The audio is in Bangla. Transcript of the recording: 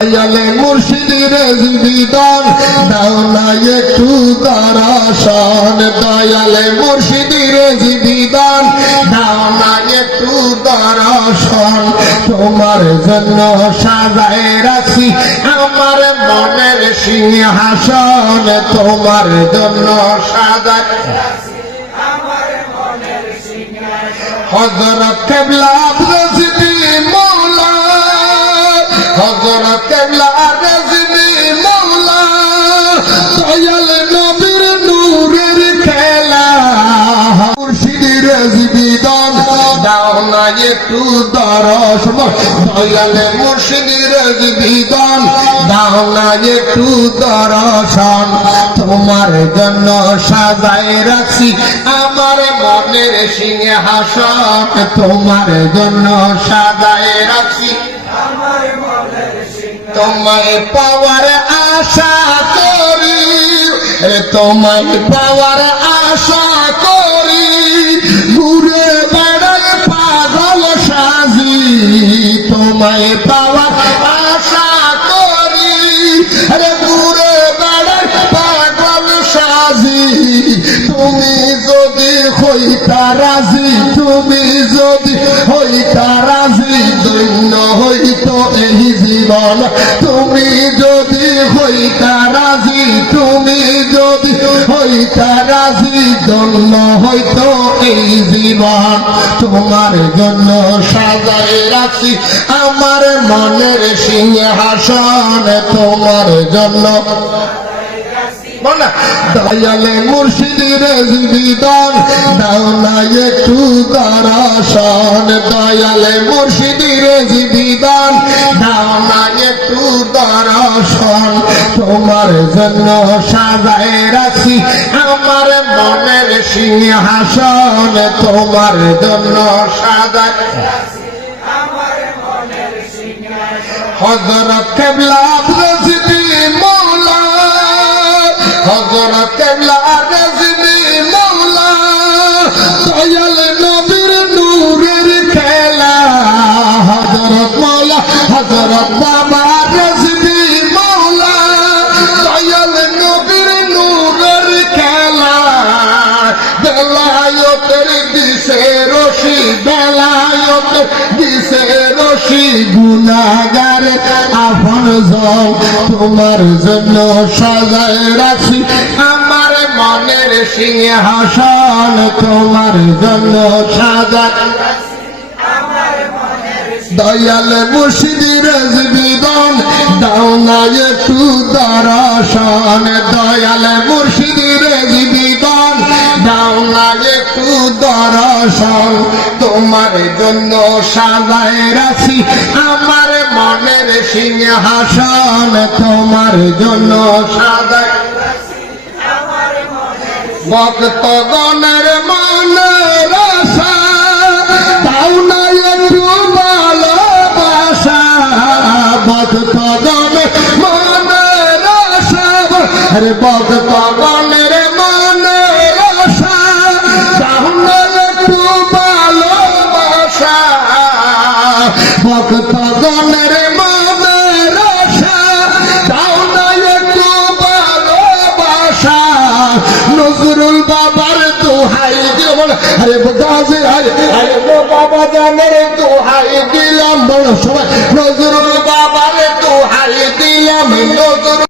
দয়ালে মুর্শিদের জীবিদান দাও না একটু দর্শন, দয়ালে মুর্শিদের জীবিদান দাও না একটু দর্শন। তোমার জন্য সাজায় রাখছি আমার মনের সিংহাসন, তোমার জন্য সাজায় রাখছি আমার মনের সিংহাসন। হযরত কেবলা রজবি মওলা, হযরত কেবলা রজবি মওলা, দয়াল নবীর নূরের খেলা। মুর্শিদের জীবিদান দাও না একটু দর্শন, দয়াল মুর্শিদের জীবিদান দাও না একটু দর্শন। তোমার জন্য সাজায় রাখছি আমার মনের সিংহাসন, তোমার জন্য সাজায় রাখছি আমার মনের সিংহাসন। তোমায় পাওয়ার আশা করি, তোমায় পাওয়ার আশা করি, ঘুরে বেড়াই পাগল সাজি। তোমায় পাওয়ার আশা করি, ঘুরে বেড়াই পাগল সাজি। তুমি যদি হইতা রাজি, তুমি যদি হইতা রাজি, ধন্য হইত এই জীবন। তুমি যদি হইতা রাজি, তুমি যদি হইতা রাজি, ধন্য হইত এই জীবন। তোমার জন্য সাজায় রাখছি আমার মনের সিংহাসন, তোমার জন্য দয়ালে মুর্শিদের জীবিদান দাও না একটু দর্শন, দয়ালে মুর্শিদের জীবিদান দাও না একটু দর্শন। তোমার জন্য সাজায় রাখছি আমার মনের সিংহাসন, তোমার জন্য সাজায় রাখছি আমার মনের সিংহাসন। হযরত কেবলা রজবি মওলা, হযরত কেবলা রজবি মওলা, দয়াল নবীর নূরের খেলা। হযরত মওলা হযরত বাবা রজবি মওলা, দয়াল নবীর নূরের খেলা। বেলায়েতের দিশে রশি, বেলায়েতের দিশে রশি, গুনাহগার আপন জন। তোমার জন্য সাজায় রাখছি আমার মনের সিংহাসন, তোমার জন্য সাজায় রাখছি আমার মনের। দয়াল মুর্শিদের জীবিদান দাও না একটু দর্শন, দয়াল মুর্শিদের জীবিদান দাও না একটু দর্শন। তোমার জন্য সাজায় রাখছি আমার মনের সিংহাসন, তোমার জন্য সাজায় রাখছি আমার মনের। ভক্তগণের মনের আশা দাও না একটু ভালোবাসা, ভক্তগণের মনের আশা, আরে ভক্তগণের মনের আশা দাও না একটু ভালোবাসা। ভক্তগণের মনের আশা দাও না একটু ভালোবাসা। নজরুল বাবার দোহাই দিলাম, আরে গাজী আরে বাবা জানের দোহাই দিলাম, বড় সবাই নজরুল বাবার দোহাই দিলাম। নজরুল